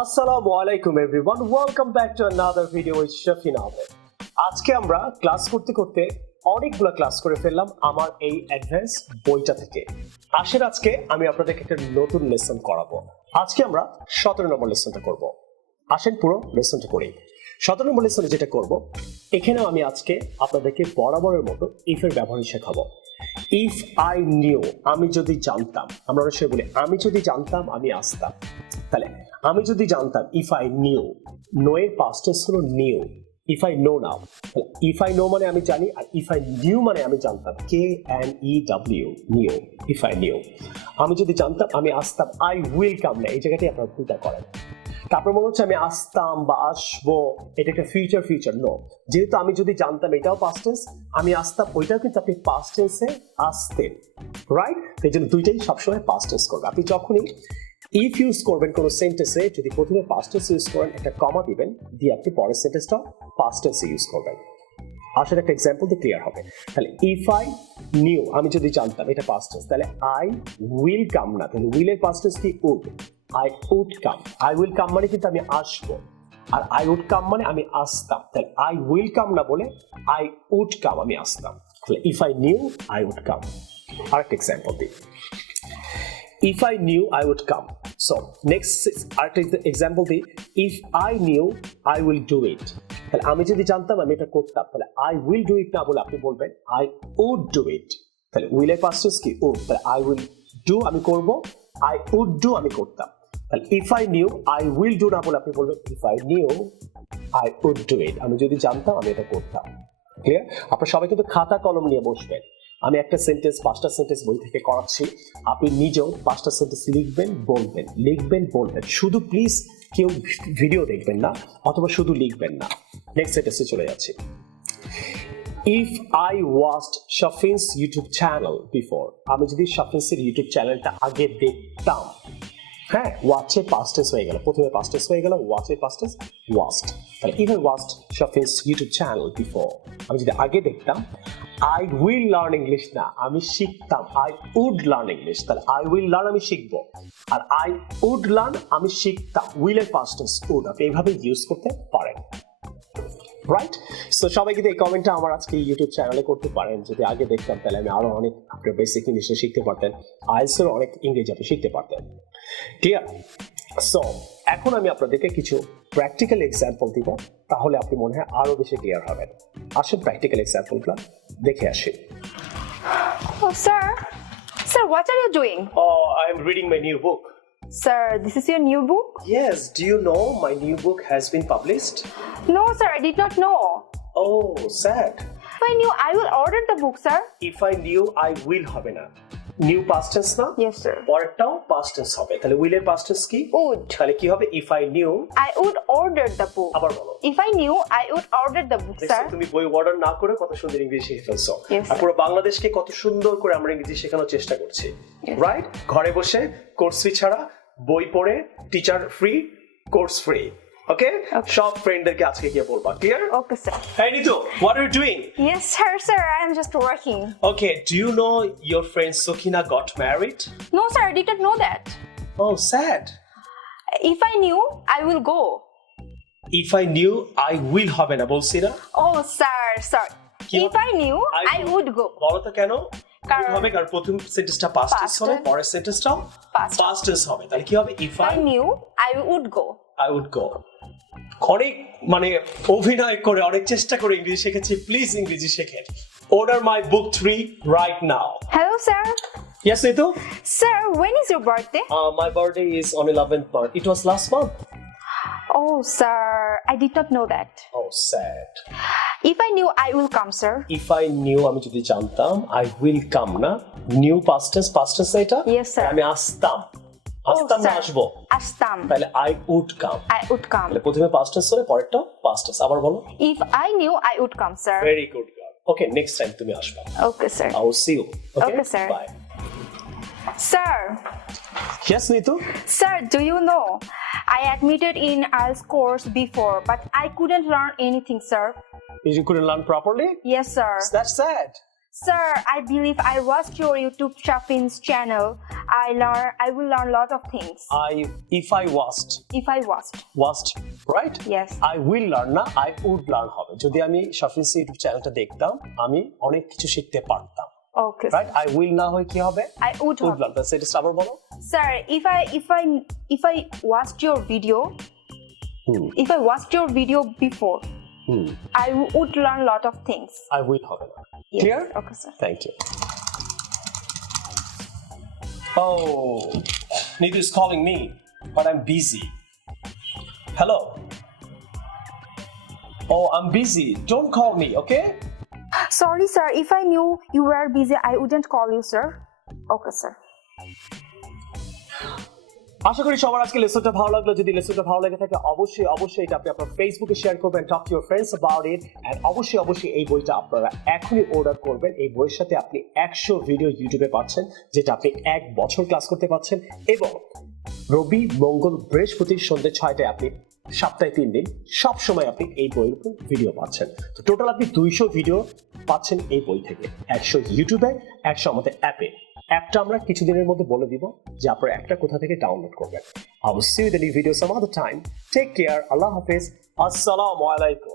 আসসালামু আলাইকুম everyone, welcome back to another video with Shafin Ahmed. আজকে আমরা ক্লাস করতে করতে অনেকগুলো ক্লাস করে ফেললাম আমার এই অ্যাডভান্স বইটা থেকে। আসেন আজকে আমি আপনাদেরকে একটা নতুন লেসন করাবো। আজকে আমরা 17 নম্বর লেসনটা করব। আসেন পুরো লেসনটা করি। 17 নম্বর লেসনে যেটা করব, এখানেও আমি আজকে আপনাদেরকে বরাবরের মতো ইফ এর ব্যবহার শেখাবো। ইফ আই নিউ, আমি যদি জানতাম, আমরা অবশ্যই বলি আমি যদি জানতাম আমি আসতাম। তাহলে আমি যদি জানতাম, ইফ আই নিউ, নো এর পাস্ট টেন্স হলো new. If I know now, if I know মানে আমি জানি, আর ইফ আই নিউ মানে আমি জানতাম, KNEW, new. If I new, আমি যদি জানতাম আমি আসতাম। আই উইল কাম না, এই জায়গাটাই আপনারা ভুলটা করেন। তারপর মনে হচ্ছে আমি আসতাম বা আসবো, এটা একটা ফিউচার নো। যেহেতু আমি যদি জানতাম এটাও পাস্ট টেন্স, আমি আসতাম ওইটাও কিন্তু আপনি পাস্ট টেন্সে আসতেন, রাইট? এই জন্য দুইটাই সবসময় পাস্ট টেন্স করবে। আপনি যখনই ইফ ইউজ করবেন কোন সেন্টেন্সে, যদি প্রথমে পাস্ট টেন্স ইউজ করেন, একটা কমা দিবেন, দিয়ে আপনি পরের সেন্টেন্সটা পাস্ট টেন্সে ইউজ করবেন। আসলে একটা এক্সাম্পল দিয়ে ক্লিয়ার হবে। তাহলে ইফ আই নিউ, আমি যদি জানতাম, এটা পাস্ট টেন্স। তাহলে আই উইল কাম না, তাহলে উইল এর পাস্ট টেন্স কি? Would. I would come. I will come মানে কিন্তু আমি আসবো, আর আই উড কাম মানে আমি আসতাম। তাহলে আই উইল কাম না বলে আই উড কাম, আমি আসতাম। তাহলে if I knew I would come. আরেকটা এক্সাম্পল দিই, if I knew I would come. So next example the if I knew I will do it. তাহলে আমি যদি জানতাম আমি এটা করতাম, তাহলে I will do it না বলে আপনি বলবেন I would do it. তাহলে will এর past tense কি? would। তাহলে I will do আমি করব, I would do আমি করতাম। তাহলে if I knew I will do না বলে আপনি বলবেন if I knew I would do it। আমি যদি জানতাম আমি এটা করতাম। ক্লিয়ার? আপনারা সবাই কিন্তু খাতা কলম নিয়ে বসবেন। আমি একটা সেন্টেন্স, 5টা সেন্টেন্স বই থেকে করাচ্ছি, আপনি নিজেও 5টা সেন্টেন্স লিখবেন, বলবেন, লিখবেন, বলবেন। শুধু প্লিজ কেউ ভিডিও দেখবেন না, অথবা শুধু লিখবেন না। নেক্সট সেন্টেন্সে চলে যাচ্ছি। If I watched Shafin's YouTube channel before, আমি যদি শফিনসের ইউটিউব চ্যানেলটা আগে দেখতাম। হ্যাঁ, ওয়াচের পাস্ট টেন্স হয়ে গেল, প্রথমে পাস্ট টেন্স হয়ে গেল, ওয়াচের পাস্ট টেন্স ওয়াচড। তাহলে if I watched Shafin's YouTube channel before, আমি যদি আগে দেখতাম। আই উইল লার্ন ইংলিশ না, আমি শিখতাম। I would learn English. তাহলে আই উইল লার্ন আমি শিখবো, আর আই উড লার্ন আমি শিখতাম। উইল এর পাস্ট টেন্স উড। আপনি এইভাবে ইউজ করতে পারেন, রাইট? সো সবাই কিন্তু এই কমেন্টটা আমার আজকে ইউটিউব চ্যানেলে করতে পারেন। যদি আগে দেখতাম তাহলে আমি আরো অনেক আপনার বেসিক ইংলিশে শিখতে পারতেন, আইএলটিএস এর অনেক ইংরেজি আপনি শিখতে পারতেন। ক্লিয়ার? সো এখন আমি আপনাদেরকে কিছু প্র্যাকটিক্যাল এক্সাম্পল দিব, তাহলে আপনি মনে হয় আরো বেশি ক্লিয়ার হবেন। আসেন প্র্যাকটিক্যাল এক্সাম্পলগুলো দেখে আসি। Oh, sir, what are you doing? Oh, I am reading my new book. Sir, this is your new book? Yes, do you know my new book has been published? No, sir, I did not know. Oh, sad. If I knew, I will order the book, sir. If I knew I will হবে না, new past tense না? Yes, sir. পরেরটাও past tense হবে। তাহলে will এর past tense কি? Would. তাহলে কি হবে? If I new I would order the book. আবার বলো। If I knew, I would order the book, দেখছো, sir. তুমি বই অর্ডার না করে কত সুন্দর ইংরেজি শিখে ফেলছো। Yes, আর sir. পুরো বাংলাদেশকে কত সুন্দর করে আমরা ইংরেজি শেখানোর চেষ্টা করছি, Yes. রাইট? ঘরে বসে, কোর্স ফি ছাড়া, বই পড়ে, টিচার ফ্রি, কোর্স ফ্রি। ওকে? সব ফ্রেন্ডদেরকে আজকে গিয়ে বলবা, clear? Okay, sir. Hey Nitu, what are you doing? Yes, sir, I am just working. Okay, do you know your friend Sukina got married? No, sir, I did not know that. Oh, sad. If I knew, I will go. If I knew I will হবে না বলছি না? Oh, sir. কি If I knew, I would go. বলো তো কেন? কারণ হবে, কারণ প্রথম সেন্টেন্সটা পাস্ট টেন্স হবে, tense। পরের সেন্টেন্সটাও Past। পাস্ট টেন্স হবে। তাহলে কি হবে? If If I knew, I would go. I would go. অনেক মানে অভিনয় করে, অনেক চেষ্টা করে ইংরেজি শিখেছি। প্লিজ ইংরেজি শেখেন। Order my book 3 right now. Hello, sir. Yes, Nitu? Sir, when is your birthday? My birthday is on 11th March. It was last month. Oh, sir, I did not know that. Oh, sad. If I knew, I will come, sir. If I knew, আমি যদি জানতাম, I will come না? New past tense এটা? Yes, sir. আমি আসতাম। আসতাম না sir. আসবো? Astam. তাহলে I would come. I would come. তাহলে প্রথমে পাস্ট টেন্স হলে পরেরটা পাস্ট টেন্স। আবার বলো। If I knew, I would come, sir. Very good girl. Okay, next time তুমি আসবে। Okay, sir. I will see you. Okay, sir. Bye. Sir, Yes, Nitu? sir, do you know? I admitted in IELTS course before, but I couldn't learn anything, sir. You couldn't learn properly? Yes, sir. That's sad. Sir, I believe I watched your YouTube Shafin's channel. I will learn a lot of things. If I watched, right? Yes. I will learn না, I would learn হবে। যদি আমি শাফিনস YouTube চ্যানেলটা দেখতাম, আমি অনেক কিছু শিখতে পারতাম। Okay. রাইট? I will না হয় কি হবে? I would would have. learn। তাহলে সেটা আবার বলো। Sir, if I watched your video, if I watched your video before, I would learn a lot of things. I will হবে না। Yes. Clear? Okay, sir. Thank you. Oh, Nitu is calling me, but I'm busy. Hello. Oh, I'm busy. Don't call me, okay? Sorry, sir. If I knew you were busy, I wouldn't call you, sir. Okay, sir. আশা করি সবার আজকে লেসনটা ভালো লাগলো। যদি লেসনটা ভালো লাগে থাকে অবশ্যই এটা আপনি আপনার ফেসবুকে শেয়ার করবেন, talk to your friends about it, and অবশ্যই এই বইটা আপনারা এখনই অর্ডার করবেন। এই বইয়ের সাথে আপনি 100 ভিডিও ইউটিউবে পাচ্ছেন, যেটা আপনি 1 বছর ক্লাস করতে পাচ্ছেন, এবং রবি, মঙ্গল, বৃহস্পতি সন্ধ্যে 6টায় আপনি সপ্তাহে 3 দিন সব সময় আপনি এই বইয়ের উপর ভিডিও পাচ্ছেন। তো টোটাল আপনি 200 ভিডিও পাচ্ছেন এই বই থেকে, 100 ইউটিউবে, 100 আমাদের অ্যাপটা আমরা কিছুদিনের মধ্যে বলে দিব যে আপনারা একটা কোথা থেকে ডাউনলোড করবেন। I will see you in the new video some other time. Take care. Allah Hafiz. Assalamu alaikum.